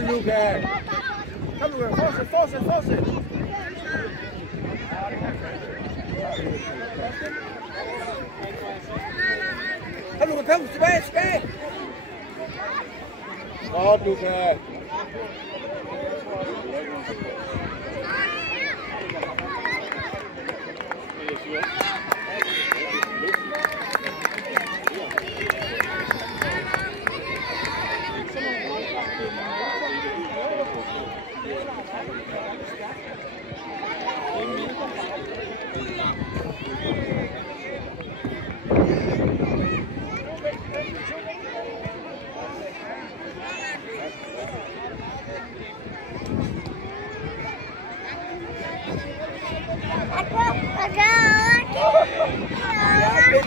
Godt, Luca. Kom, Luca. Fortsæt. Kom, Luca. Kom, tilbage. Godt, Luca.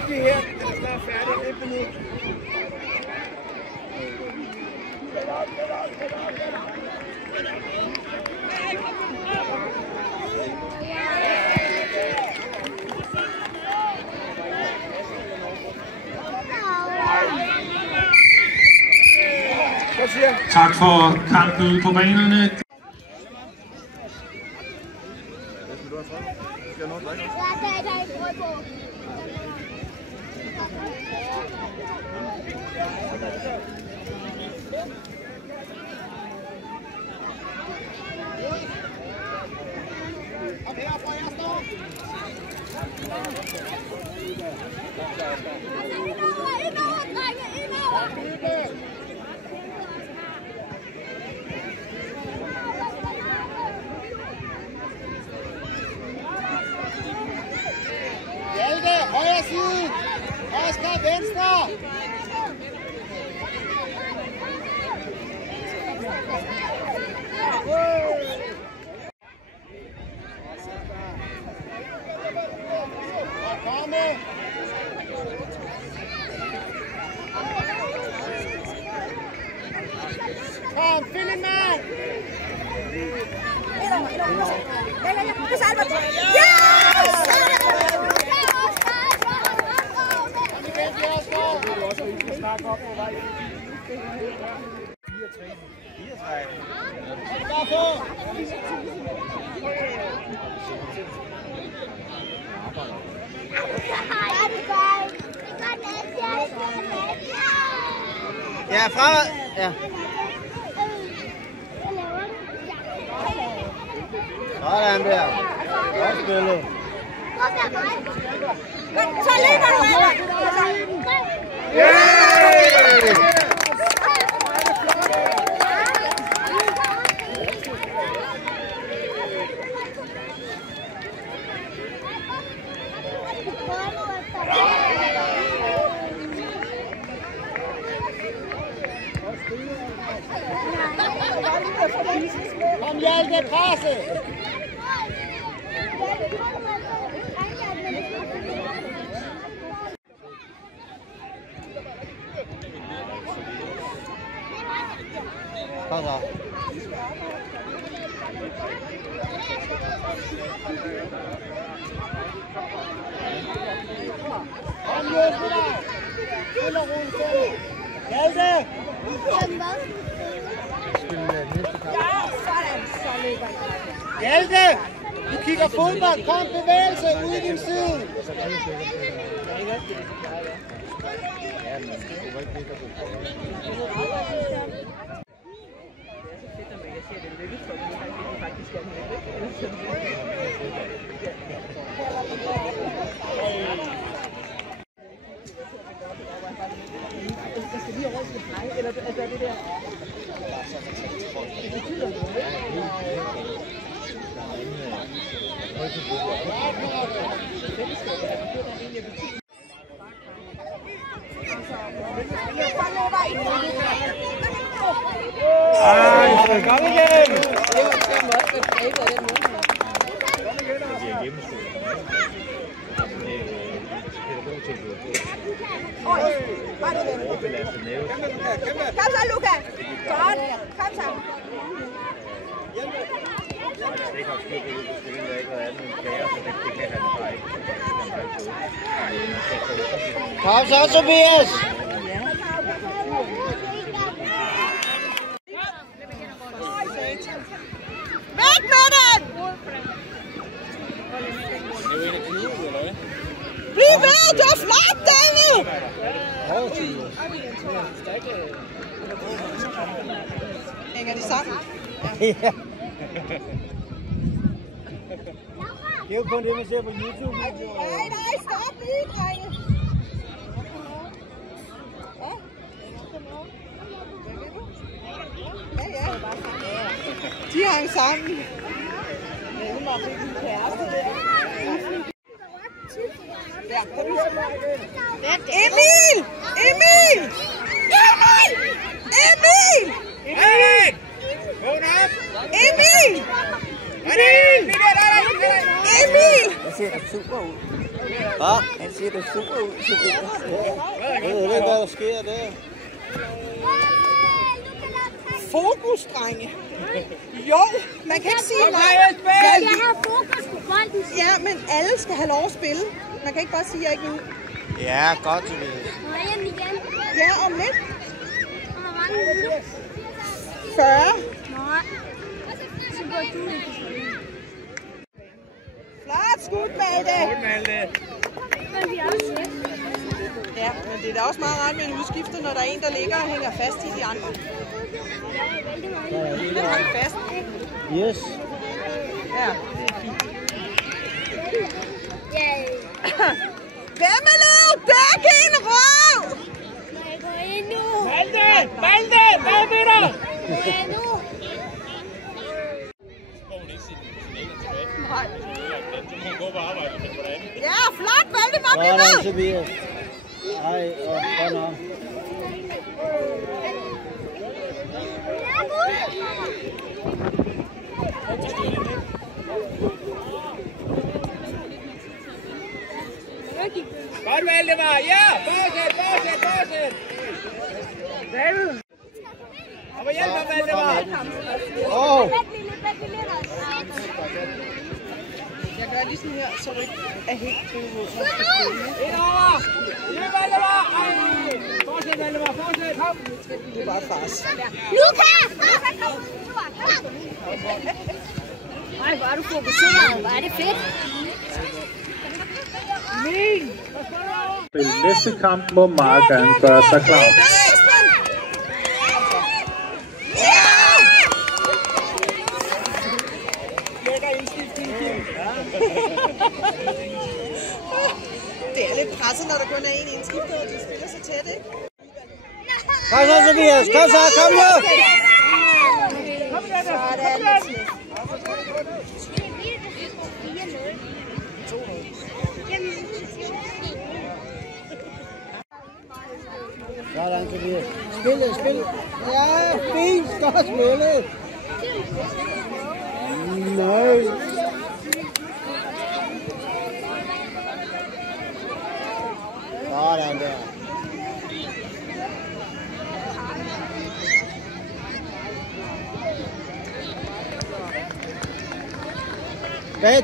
Det her, der er færdigt. 1 minut. Tak for kampen ude på banerne. Hjalte, højre side. Oscar, venstre. Kom, find en mand. Ja, fra... Ja. Sådan der. Godt spillet. Så ligger du her. Kom, Hjalte, presse! Kom så. Kom, løsne dig! Stille og roligt, stille! Hjalte! Hjalte! Du kigger fodbold, kom bevægelse ude i din side. Kom igen! Kom så, Luca! Godt! Kom så! Kom så, Tobias! Hænger de sammen? Ja. Det er jo kun det, man ser på YouTube. Nej, stop lige, drenge. Ja. De hang sammen. Emil! Han ser da super ud. Hvad? Han ser da super ud. Jeg ved ikke, hvad der sker der. Fokus, drenge. Jo, man kan ikke sige nej. Jeg har fokus på bolden. Ja, men alle skal have lov at spille. Man kan ikke bare sige, at jeg ikke vil. Ja, godt til det. Må jeg hjem igen? Ja, om lidt. Og hvor mange minutter? 40. Nej. Så går du ikke. Flot skudt, Malte. Men vi er også væk. Ja, men det er da også meget rart med en udskifter, når der er en, der ligger og hænger fast i de andre. Den hang fast. Yes. Ja, det er fint. Hvem er nu? Dæk en røv! Nej, gå ind nu. Malte! Hvad ved du? Gå ind nu. Ja, flot, Valdemar, bliv Sådan, ved! Tobias. Ej, og godt nok. Godt, Valdemar! Ja! Fortsæt! David! Og hjælp mig, Valdemar! Åh! Jeg gør lige sådan her, så du ikke er helt ud. Indover! Ja, Valdemar! Fortsæt, Valdemar! Fortsæt! Kom! Det er bare fars. Lukas! Ej, hvor er du fokuseret. Hvor er det fedt. Den næste kamp må meget gerne gøre sig klar. Det er lidt presset, når der kun er en indskifter, og de stiller sig tæt, ikke? Kom så, Tobias! Kom så! Kom nu! Sådan, Tobias. Spil! Ja, fint! Godt spillet! Nej! Sådan der. Hvad er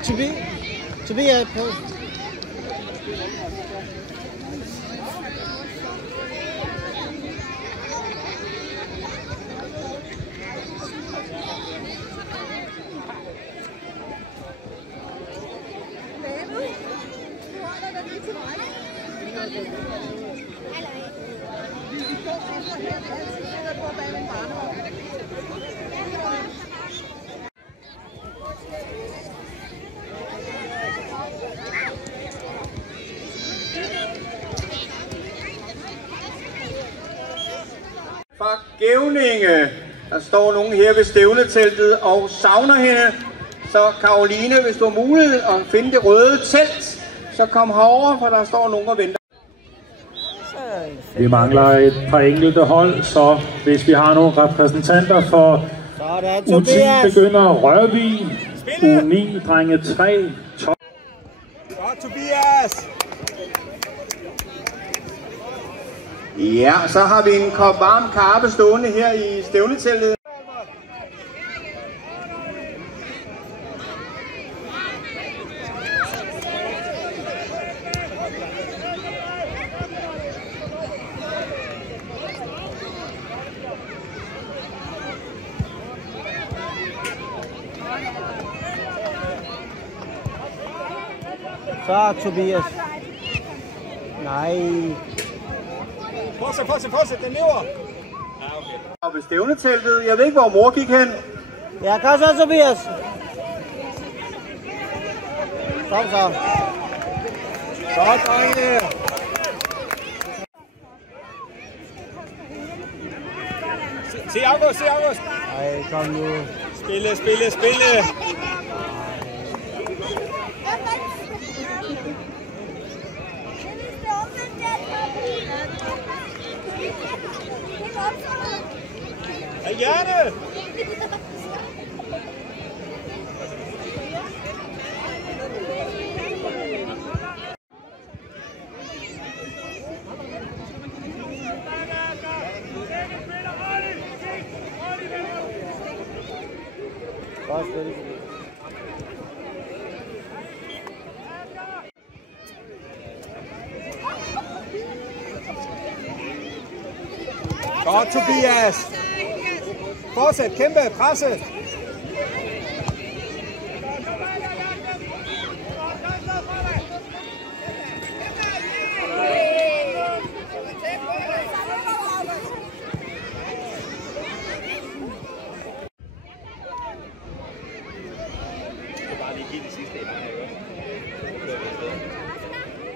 Tobias på? Fra Gævninge. Der står nogen her ved stævneteltet og savner hende. Så Karoline, hvis du har mulighed at finde det røde telt, så kom herover, for der står nogen og venter. Vi mangler et par enkelte hold, så hvis vi har nogle repræsentanter for U10 begynder Rørvig, U9 drenge 3, 12. Godt, Tobias! Ja, så har vi en kop varm kaffe stående her i stævneteltet. Så, Tobias. Nej. Fortsæt, den lever. Og ved stævneteltet. Jeg ved ikke, hvor mor gik hen. Ja, kom så, Tobias. Kom så. Så, drenge. Se August, se August. Ej, kom nu. Spille, spille, spille. Ja, gerne. Bare spil. Godt, Tobias. Fortsæt, kæmpe, presse.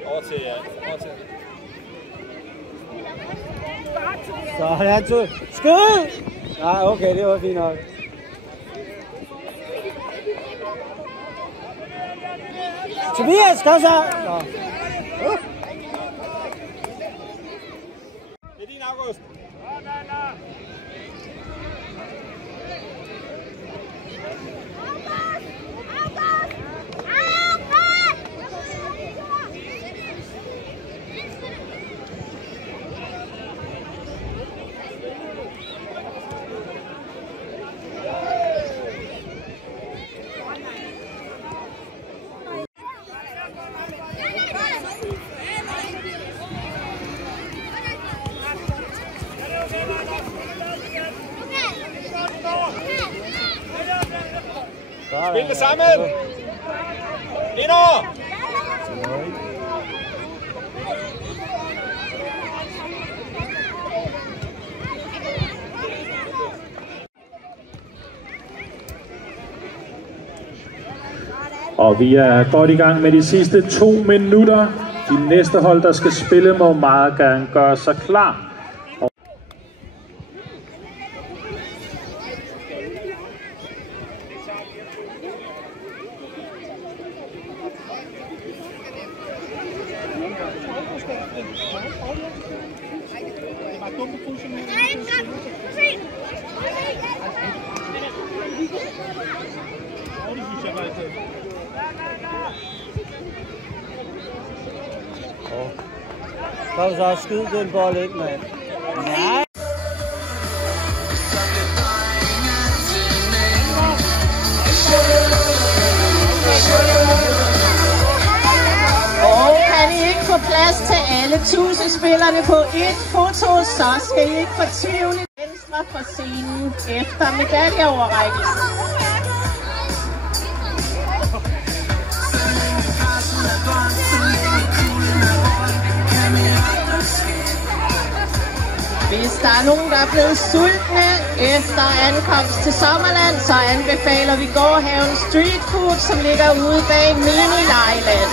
Over til, over til. Så er han to. Skyd! Nej, okay, det var fint nok. Tobias, kom så! Nå. Det er din, August. Spil det sammen! Indover! Og vi er godt i gang med de sidste 2 minutter. De næste hold, der skal spille, må meget gerne gøre sig klar. Kom så, skyd den bold ind, mand. Nej! Og kan I ikke få plads til alle 1000 spillerne på et foto, så skal I ikke fortvivle venstre for scenen efter medaljeoverrækkelsen. Hvis der er nogen, der er blevet sultne efter ankomst til Sommerland, så anbefaler vi gårdhaven Street Food, som ligger ude bag Mini Lejland.